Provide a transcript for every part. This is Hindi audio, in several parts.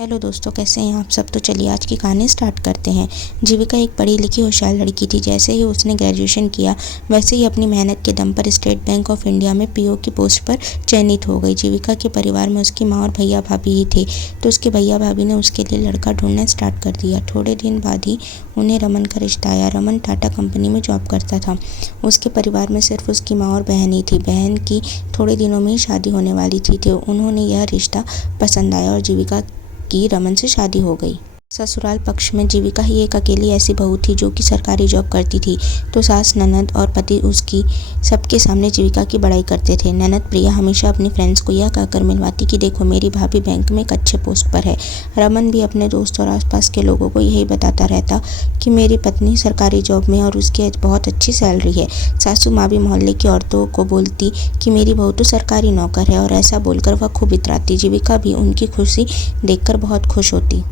हेलो दोस्तों, कैसे हैं आप सब। तो चलिए आज की कहानी स्टार्ट करते हैं। जीविका एक पढ़ी लिखी होशियार लड़की थी। जैसे ही उसने ग्रेजुएशन किया वैसे ही अपनी मेहनत के दम पर स्टेट बैंक ऑफ इंडिया में पीओ की पोस्ट पर चयनित हो गई। जीविका के परिवार में उसकी माँ और भैया भाभी ही थे, तो उसके भैया भाभी ने उसके लिए लड़का ढूंढना स्टार्ट कर दिया। थोड़े दिन बाद ही उन्हें रमन का रिश्ता आया। रमन टाटा कंपनी में जॉब करता था। उसके परिवार में सिर्फ उसकी माँ और बहन ही थी। बहन की थोड़े दिनों में ही शादी होने वाली थी, तो उन्होंने यह रिश्ता पसंद आया और जीविका की रमन से शादी हो गई। ससुराल पक्ष में जीविका ही एक अकेली ऐसी बहू थी जो कि सरकारी जॉब करती थी, तो सास, ननद और पति उसकी सबके सामने जीविका की बड़ाई करते थे। ननद प्रिया हमेशा अपनी फ्रेंड्स को यह कहकर मिलवाती कि देखो मेरी भाभी बैंक में एक अच्छे पोस्ट पर है। रमन भी अपने दोस्त और आसपास के लोगों को यही बताता रहता कि मेरी पत्नी सरकारी जॉब में और उसकी बहुत अच्छी सैलरी है। सासू माँ भी मोहल्ले की औरतों को बोलती कि मेरी बहू तो सरकारी नौकर है, और ऐसा बोलकर वह खूब इतराती। जीविका भी उनकी खुशी देखकर बहुत खुश होती।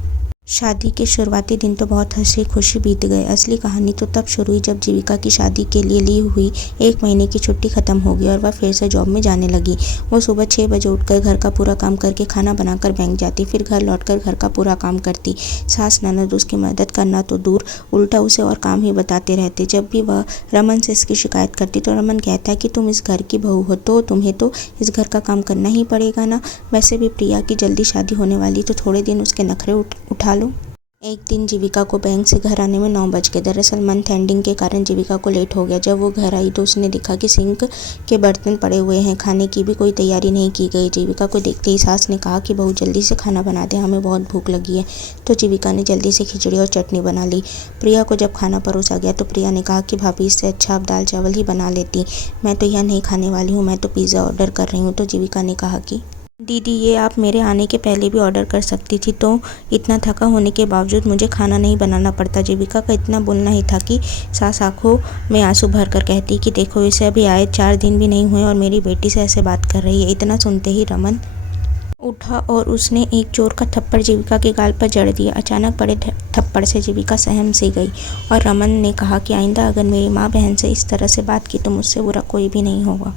शादी के शुरुआती दिन तो बहुत हंसी खुशी बीत गए। असली कहानी तो तब शुरू हुई जब जीविका की शादी के लिए ली हुई 1 महीने की छुट्टी खत्म हो गई और वह फिर से जॉब में जाने लगी। वो सुबह 6 बजे उठकर घर का पूरा काम करके खाना बनाकर बैंक जाती, फिर घर लौटकर घर का पूरा काम करती। सास ननद उसकी मदद करना तो दूर, उल्टा उसे और काम ही बताते रहते। जब भी वह रमन से इसकी शिकायत करती तो रमन कहता है कि तुम इस घर की बहू हो तो तुम्हें तो इस घर का काम करना ही पड़ेगा ना। वैसे भी प्रिया की जल्दी शादी होने वाली, तो थोड़े दिन उसके नखरे उठा लो। एक दिन जीविका को बैंक से घर आने में 9 बज गए। दरअसल मंथ एंडिंग के कारण जीविका को लेट हो गया। जब वो घर आई तो उसने देखा कि सिंक के बर्तन पड़े हुए हैं, खाने की भी कोई तैयारी नहीं की गई। जीविका को देखते ही सास ने कहा कि बहू जल्दी से खाना बना दे, हमें बहुत भूख लगी है। तो जीविका ने जल्दी से खिचड़ी और चटनी बना ली। प्रिया को जब खाना परोसा गया तो प्रिया ने कहा कि भाभी इससे अच्छा आप दाल चावल ही बना लेती, मैं तो यह नहीं खाने वाली हूँ, मैं तो पिज़्ज़ा ऑर्डर कर रही हूँ। तो जीविका ने कहा कि दीदी ये आप मेरे आने के पहले भी ऑर्डर कर सकती थी, तो इतना थका होने के बावजूद मुझे खाना नहीं बनाना पड़ता। जीविका का इतना बोलना ही था कि सास आंखों में आंसू भर कर कहती कि देखो इसे अभी आए 4 दिन भी नहीं हुए और मेरी बेटी से ऐसे बात कर रही है। इतना सुनते ही रमन उठा और उसने एक जोर का थप्पड़ जीविका के गाल पर जड़ दिया। अचानक पड़े थप्पड़ से जीविका सहम सी गई और रमन ने कहा कि आइंदा अगर मेरी माँ बहन से इस तरह से बात की तो मुझसे बुरा कोई भी नहीं होगा।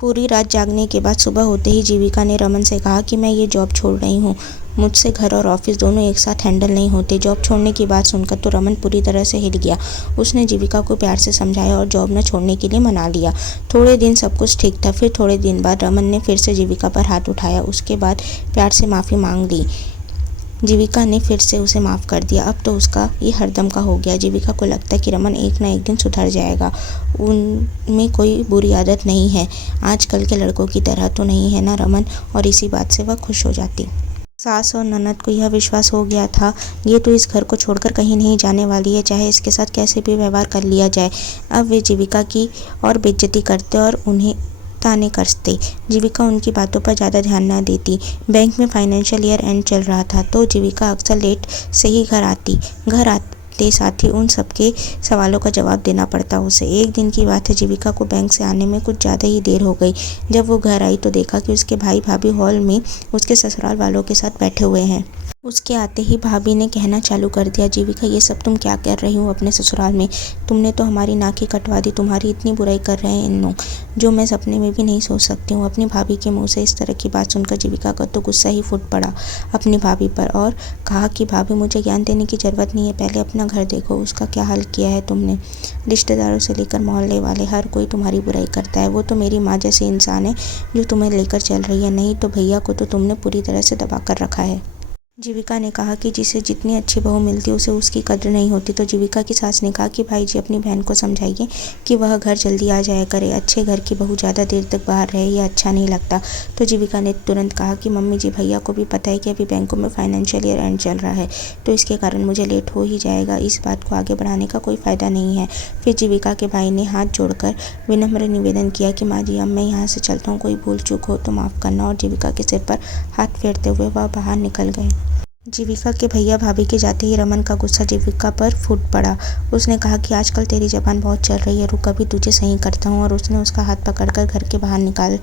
पूरी रात जागने के बाद सुबह होते ही जीविका ने रमन से कहा कि मैं ये जॉब छोड़ रही हूँ, मुझसे घर और ऑफिस दोनों एक साथ हैंडल नहीं होते। जॉब छोड़ने की बात सुनकर तो रमन पूरी तरह से हिल गया। उसने जीविका को प्यार से समझाया और जॉब न छोड़ने के लिए मना लिया। थोड़े दिन सब कुछ ठीक था, फिर थोड़े दिन बाद रमन ने फिर से जीविका पर हाथ उठाया। उसके बाद प्यार से माफ़ी मांग ली। जीविका ने फिर से उसे माफ़ कर दिया। अब तो उसका ये हरदम का हो गया। जीविका को लगता है कि रमन एक ना एक दिन सुधर जाएगा, उनमें कोई बुरी आदत नहीं है, आजकल के लड़कों की तरह तो नहीं है ना रमन, और इसी बात से वह खुश हो जाती। सास और ननद को यह विश्वास हो गया था ये तो इस घर को छोड़कर कहीं नहीं जाने वाली है, चाहे इसके साथ कैसे भी व्यवहार कर लिया जाए। अब वे जीविका की और बेइज्जती करते और उन्हें ताने कसते। जीविका उनकी बातों पर ज़्यादा ध्यान न देती। बैंक में फाइनेंशियल ईयर एंड चल रहा था, तो जीविका अक्सर लेट से ही घर आते साथ ही उन सबके सवालों का जवाब देना पड़ता उसे। एक दिन की बात है, जीविका को बैंक से आने में कुछ ज़्यादा ही देर हो गई। जब वो घर आई तो देखा कि उसके भाई भाभी हॉल में उसके ससुराल वालों के साथ बैठे हुए हैं। उसके आते ही भाभी ने कहना चालू कर दिया, जीविका ये सब तुम क्या कर रही हो अपने ससुराल में, तुमने तो हमारी नाक ही कटवा दी, तुम्हारी इतनी बुराई कर रहे हैं इन लोग जो मैं सपने में भी नहीं सोच सकती हूँ। अपनी भाभी के मुंह से इस तरह की बात सुनकर जीविका का तो गुस्सा ही फूट पड़ा अपनी भाभी पर और कहा कि भाभी मुझे ज्ञान देने की ज़रूरत नहीं है, पहले अपना घर देखो, उसका क्या हाल किया है तुमने। रिश्तेदारों से लेकर मोहल्ले वाले हर कोई तुम्हारी बुराई करता है। वो तो मेरी माँ जैसी इंसान है जो तुम्हें लेकर चल रही है, नहीं तो भैया को तो तुमने पूरी तरह से दबा कर रखा है। जीविका ने कहा कि जिसे जितनी अच्छी बहू मिलती उसे उसकी कद्र नहीं होती। तो जीविका की सास ने कहा कि भाई जी अपनी बहन को समझाइए कि वह घर जल्दी आ जाया करे, अच्छे घर की बहू ज़्यादा देर तक बाहर रहे ये अच्छा नहीं लगता। तो जीविका ने तुरंत कहा कि मम्मी जी भैया को भी पता है कि अभी बैंकों में फाइनेंशियल ईयर एंड चल रहा है, तो इसके कारण मुझे लेट हो ही जाएगा, इस बात को आगे बढ़ाने का कोई फ़ायदा नहीं है। फिर जीविका के भाई ने हाथ जोड़कर विनम्र निवेदन किया कि माँ जी अब मैं यहाँ से चलता हूँ, कोई भूल चूक हो तो माफ़ करना, और जीविका के सिर पर हाथ फेरते हुए वह बाहर निकल गए। जीविका के भैया भाभी के जाते ही रमन का गुस्सा जीविका पर फूट पड़ा। उसने कहा कि आजकल तेरी ज़बान बहुत चल रही है, रुक अभी तुझे सही करता हूँ, और उसने उसका हाथ पकड़कर घर के बाहर निकाल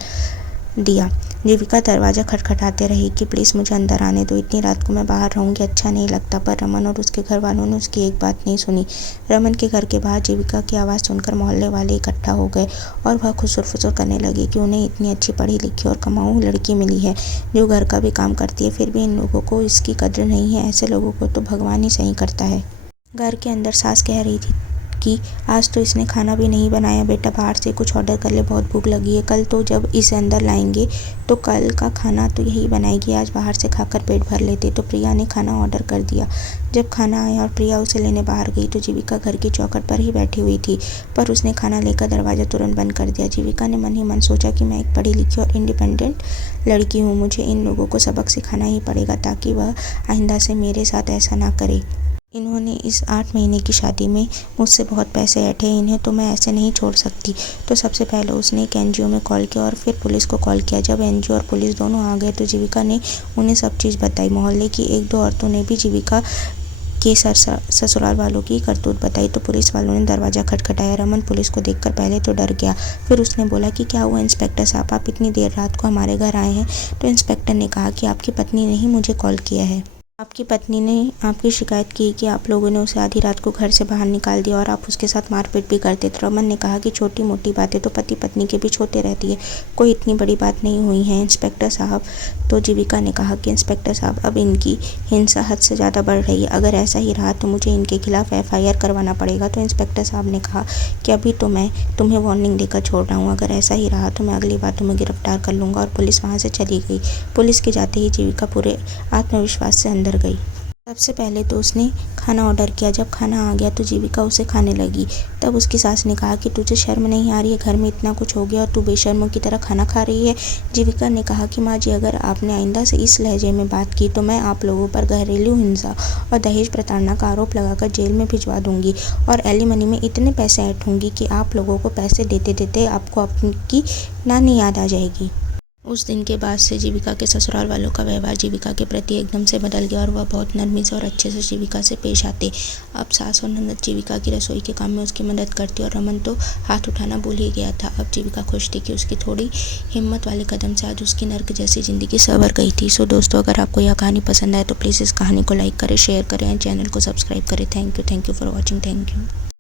दिया। जीविका दरवाज़ा खटखटाते रही कि प्लीज़ मुझे अंदर आने दो, इतनी रात को मैं बाहर रहूँगी अच्छा नहीं लगता। पर रमन और उसके घर वालों ने उसकी एक बात नहीं सुनी। रमन के घर के बाहर जीविका की आवाज़ सुनकर मोहल्ले वाले इकट्ठा हो गए और वह खुसुर-फुसुर करने लगे कि उन्हें इतनी अच्छी पढ़ी लिखी और कमाऊ लड़की मिली है जो घर का भी काम करती है, फिर भी इन लोगों को इसकी कद्र नहीं है। ऐसे लोगों को तो भगवान ही सही करता है। घर के अंदर सास कह रही थी कि आज तो इसने खाना भी नहीं बनाया, बेटा बाहर से कुछ ऑर्डर कर ले, बहुत भूख लगी है। कल तो जब इसे अंदर लाएंगे तो कल का खाना तो यही बनाएगी, आज बाहर से खाकर पेट भर लेते। तो प्रिया ने खाना ऑर्डर कर दिया। जब खाना आया और प्रिया उसे लेने बाहर गई तो जीविका घर की चौखट पर ही बैठी हुई थी, पर उसने खाना लेकर दरवाज़ा तुरंत बंद कर दिया। जीविका ने मन ही मन सोचा कि मैं एक पढ़ी लिखी और इंडिपेंडेंट लड़की हूँ, मुझे इन लोगों को सबक सिखाना ही पड़ेगा ताकि वह आइंदा से मेरे साथ ऐसा ना करे। इन्होंने इस 8 महीने की शादी में मुझसे बहुत पैसे ऐंठे, इन्हें तो मैं ऐसे नहीं छोड़ सकती। तो सबसे पहले उसने एक एनजीओ में कॉल किया और फिर पुलिस को कॉल किया। जब एनजीओ और पुलिस दोनों आ गए तो जीविका ने उन्हें सब चीज़ बताई। मोहल्ले की 1-2 औरतों ने भी जीविका के ससुराल वालों की करतूत बताई। तो पुलिस वालों ने दरवाज़ा खटखटाया। रमन पुलिस को देखकर पहले तो डर गया, फिर उसने बोला कि क्या हुआ इंस्पेक्टर साहब, आप इतनी देर रात को हमारे घर आए हैं। तो इंस्पेक्टर ने कहा कि आपकी पत्नी ने ही मुझे कॉल किया है। आपकी पत्नी ने आपकी शिकायत की कि आप लोगों ने उसे आधी रात को घर से बाहर निकाल दिया और आप उसके साथ मारपीट भी करते थे। रमन ने कहा कि छोटी मोटी बातें तो पति पत्नी के बीच होती रहती है, कोई इतनी बड़ी बात नहीं हुई है इंस्पेक्टर साहब। तो जीविका ने कहा कि इंस्पेक्टर साहब अब इनकी हिंसा हद से ज़्यादा बढ़ रही है, अगर ऐसा ही रहा तो मुझे इनके खिलाफ FIR करवाना पड़ेगा। तो इंस्पेक्टर साहब ने कहा कि अभी तो मैं तुम्हें वार्निंग देकर छोड़ रहा हूँ, अगर ऐसा ही रहा तो मैं अगली बार तुम्हें गिरफ्तार कर लूँगा। और पुलिस वहाँ से चली गई। पुलिस के जाते ही जीविका पूरे आत्मविश्वास से अंदर गई। सबसे पहले तो उसने खाना ऑर्डर किया। जब खाना आ गया तो जीविका उसे खाने लगी। तब उसकी सास ने कहा कि तुझे शर्म नहीं आ रही है, घर में इतना कुछ हो गया और तू बेशर्मों की तरह खाना खा रही है। जीविका ने कहा कि माँ जी, अगर आपने आइंदा से इस लहजे में बात की तो मैं आप लोगों पर घरेलू हिंसा और दहेज प्रताड़ना का आरोप लगाकर जेल में भिजवा दूंगी और एलिमनी में इतने पैसे ऐंठूंगी कि आप लोगों को पैसे देते देते आपको आपकी नानी याद आ जाएगी। उस दिन के बाद से जीविका के ससुराल वालों का व्यवहार जीविका के प्रति एकदम से बदल गया और वह बहुत नरमी से और अच्छे से जीविका से पेश आते। अब सास और ननद जीविका की रसोई के काम में उसकी मदद करती और रमन तो हाथ उठाना भूल ही गया था। अब जीविका खुश थी कि उसकी थोड़ी हिम्मत वाले कदम से आज उसकी नर्क जैसी ज़िंदगी संवर गई थी। सो दोस्तों, अगर आपको यह कहानी पसंद आए तो प्लीज़ इस कहानी को लाइक करें, शेयर करें एंड चैनल को सब्सक्राइब करें। Thank you for watching. Thank you.